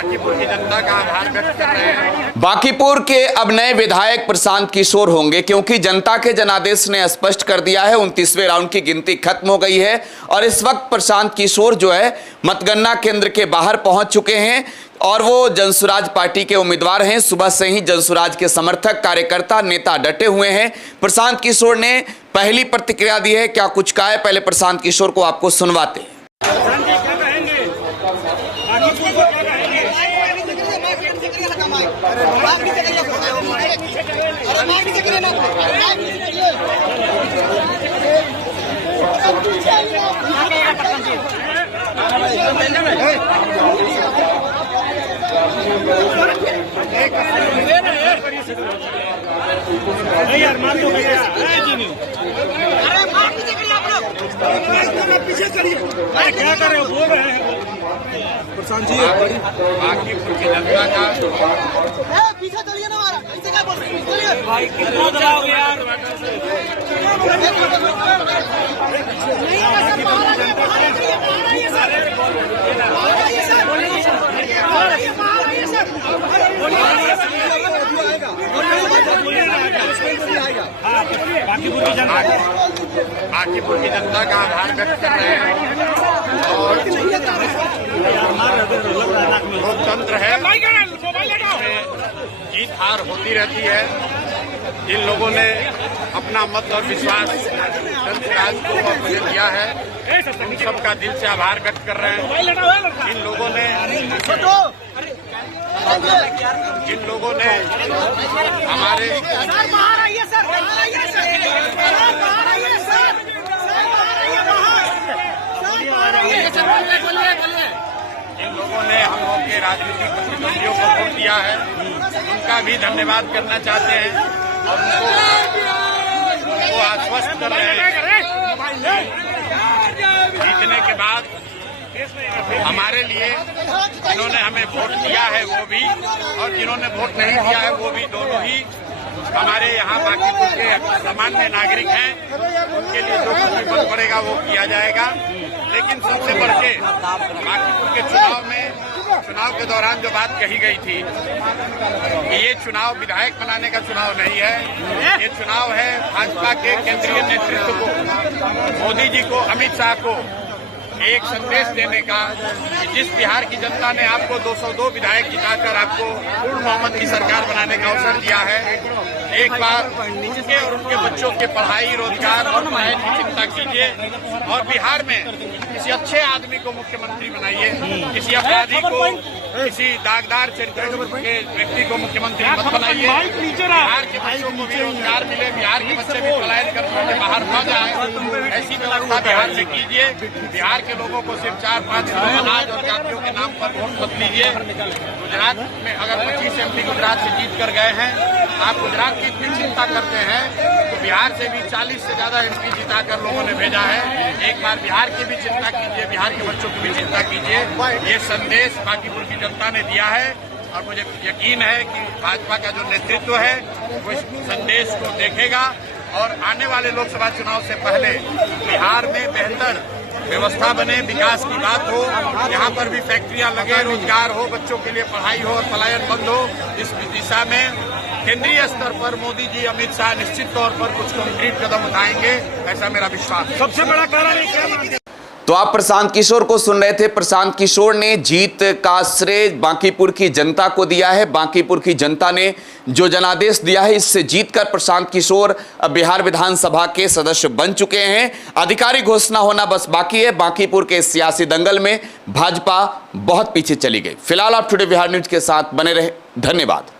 बांकीपुर की जनता का आभार व्यक्त कर रहे हैं। बांकीपुर के अब नए विधायक प्रशांत किशोर होंगे, क्योंकि जनता के जनादेश ने स्पष्ट कर दिया है 29वें राउंड की गिनती खत्म हो गई है और इस वक्त प्रशांत किशोर जो है मतगणना केंद्र के बाहर पहुंच चुके हैं और वो जनसुराज पार्टी के उम्मीदवार हैं। सुबह से ही जनसुराज के समर्थक, कार्यकर्ता, नेता डटे हुए हैं। प्रशांत किशोर ने पहली प्रतिक्रिया दी है, क्या कुछ कहा है, पहले प्रशांत किशोर को आपको सुनवाते हैं। यार मार दो भैया, अरे मार दीजिए आप लोग, पीछे चलिए, क्या कर रहे हो, बोल रहे हैं प्रशांत जी। बांकीपुर की जनता का पीछे चलिए ना, हमारा ऐसे क्या बोल रहे हैं, चलिए भाई कितना दबाओगे यार। बांकीपुर की जनता का आभार व्यक्त कर रहे हैं और लोकतंत्र है, जीत हार होती रहती है। जिन लोगों ने अपना मत और विश्वास जनसुराज को अर्पित किया है, उन सबका दिल से आभार व्यक्त कर रहे हैं। जिन लोगों ने हमारे जिन लोगों ने हम लोग के राजनीतिक प्रतिद्वंदियों को वोट दिया है, उनका भी धन्यवाद करना चाहते हैं और उनको आश्वस्त कर रहे हैं जीतने के बाद हमारे लिए जिन्होंने हमें वोट दिया है वो भी और जिन्होंने वोट नहीं दिया है वो भी, दोनों ही हमारे यहाँ बांकीपुर के सामान्य नागरिक हैं। उनके लिए जो कुछ बल पड़ेगा वो किया जाएगा। लेकिन सबसे बढ़ के बांकीपुर के चुनाव के दौरान जो बात कही गई थी कि ये चुनाव विधायक बनाने का चुनाव नहीं है, ये चुनाव है भाजपा के केंद्रीय नेतृत्व को, मोदी जी को, अमित शाह को एक संदेश देने का कि जिस बिहार की जनता ने आपको 202 विधायक जिताकर आपको पूर्ण बहुमत की सरकार बनाने का अवसर दिया है, एक बार उनके और उनके बच्चों के पढ़ाई, रोजगार और पढ़ाई की चिंता कीजिए और बिहार में किसी अच्छे आदमी को मुख्यमंत्री बनाइए, किसी अपराधी को, किसी दागदार चरित्र के व्यक्ति को मुख्यमंत्री मत बनाइए। बिहार के बच्चों को भी रोजगार मिले, बिहार के बच्चे भी पलायन करके बाहर न जाए, ऐसी व्यवस्था बिहार में कीजिए। बिहार के लोगों को सिर्फ 4-5 अनाज और जातियों के नाम पर वोट मत लीजिए। गुजरात में अगर 25 MP गुजरात से जीत कर गए हैं, आप गुजरात की इतनी चिंता करते हैं तो बिहार से भी 40 से ज्यादा MP जिताकर लोगों ने भेजा है। एक बार बिहार की भी चिंता कीजिए, बिहार के बच्चों की भी चिंता कीजिए। ये संदेश बांकीपुर की जनता ने दिया है और मुझे यकीन है कि भाजपा का जो नेतृत्व है वो इस संदेश को देखेगा और आने वाले लोकसभा चुनाव से पहले बिहार में बेहतर व्यवस्था बने, विकास की बात हो, यहाँ पर भी फैक्ट्रियां लगे, रोजगार हो, बच्चों के लिए पढ़ाई हो और पलायन बंद हो। इस दिशा में केंद्रीय स्तर पर मोदी जी, अमित शाह निश्चित तौर पर कुछ कंक्रीट कदम उठाएंगे, ऐसा मेरा विश्वास है। सबसे बड़ा कारण क्या? तो आप प्रशांत किशोर को सुन रहे थे। प्रशांत किशोर ने जीत का श्रेय बांकीपुर की जनता को दिया है। बांकीपुर की जनता ने जो जनादेश दिया है, इससे जीतकर प्रशांत किशोर अब बिहार विधानसभा के सदस्य बन चुके हैं। आधिकारिक घोषणा होना बस बाकी है। बांकीपुर के सियासी दंगल में भाजपा बहुत पीछे चली गई। फिलहाल आप टुडे बिहार न्यूज के साथ बने रहे। धन्यवाद।